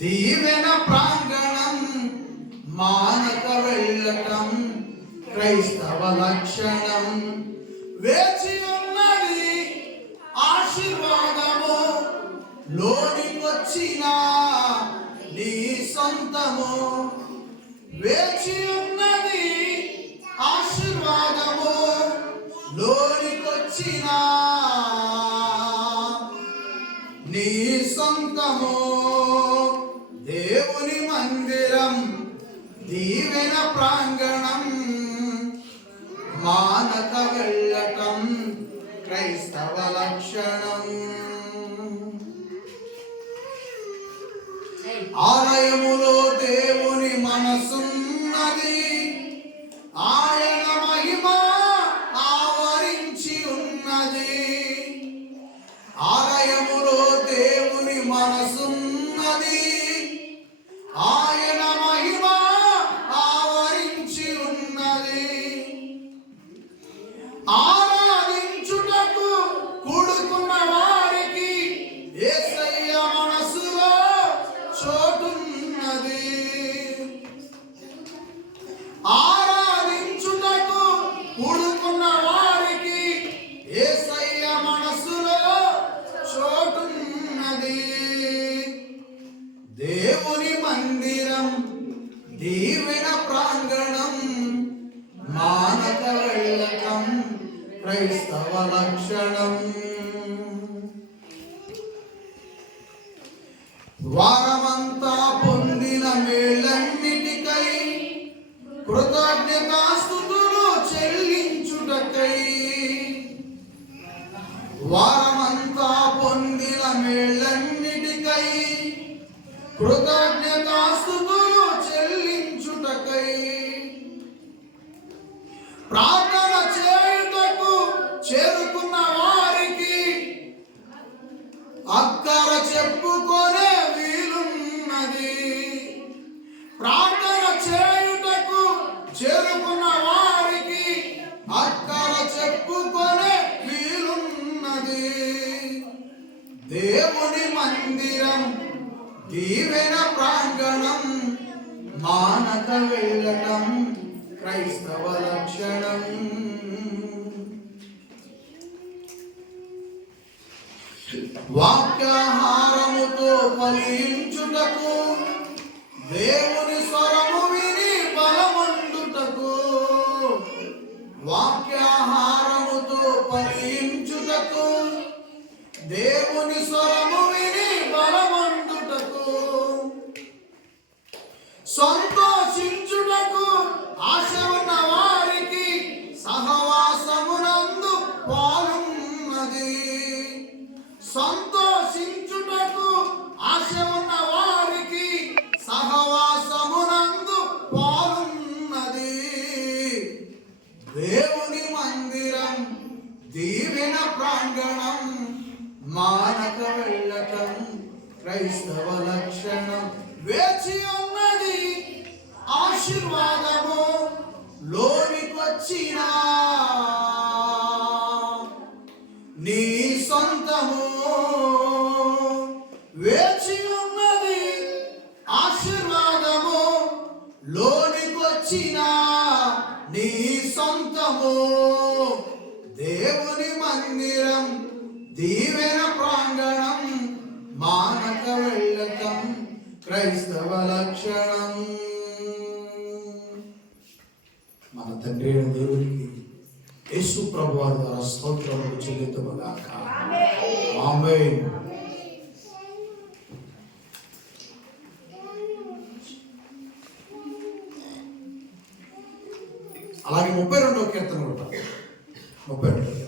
దీవెన ప్రాంగణం మానక వెళ్ళటం క్రైస్తవ లక్షణం. వేచి ఉన్నది ఆశీర్వాదము, లోనికొచ్చిన నీ సొంతము. వేచి ఉన్నది ఆశీర్వాదము, లోనికొచ్చిన నీ సొంతము. దేవుని మందిరం దీవెన ప్రాంగణం మానక వెళ్ళటం క్రైస్తవ లక్షణం. ఆలయములో దేవుని మనసున్నది, ఆయన మహిమ ఆవరించి ఉన్నది. ఆలయములో దేవుని మనసున్నది, ఆయన మహిమ ఆవరించి ఉన్నది. ఆరాధించుటకు కూడుకున్న వారికి యేసయ్య మనసులో చోటున్నది. ఆరాధించుటకు కూడుకున్న వారికి యేసయ్య మనసులో చోటున్నది. దేవుని మందిరం దీవెన ప్రాంగణం మానక వెళ్ళటం క్రైస్తవ లక్షణం. వారమంతా పొందిన మేళ్ళన్నిటికై కృతజ్ఞతాస్తుతులు చెల్లించుటకై. వారమంతా పొందిన మేళ్ళన్నిటికై కృతజ్ఞతాస్తుతులు చెల్లించుటకై. ప్రార్థన చేయుటకు చేరుకున్న వారికి అక్కర చెప్పుకొనే వీలున్నది. ప్రార్థన చేయుటకు చేరుకున్న వారికి అక్కర చెప్పుకొనే వీలున్నది. దేవుని మందిరం దీవెన ప్రాంగణం మానక వెళ్ళటం క్రైస్తవ లక్షణం. వాక్యాహారముతో ఫలించుటకు, దేవుని స్వరము విని బలమందుటకు. వాక్యాహారముతో ఫలించుటకు, దేవుని స్వరము విని బలమందుటకు. సంతోషించుటకు ఆశ ఉన్న వారికి సహవాసమునందు పాలున్నది. సంతోషించుటకు ఆశ ఉన్న వారికి సహవాసమునందు పాలున్నది. దేవుని మందిరం దీవెన ప్రాంగణం మానక వెళ్ళటం క్రైస్తవ లక్షణం. వేచి ఉన్నది ఆశీర్వాదము, లోనికొచ్చిన నీ సొంతము. వేచి ఉన్నది ఆశీర్వాదము, లోనికొచ్చిన నీ సొంతము. దేవుని మందిరం దీవెన ప్రాంగణం మానక వెళ్ళటం క్రైస్తవ లక్షణం. మన తండ్రి అయిన దేవునికి యేసు ప్రభువారి ద్వారా స్తోత్రములు చెల్లింతుముగాక. ఆమేన్. అలాగే 32వ కీర్తన కూడా 32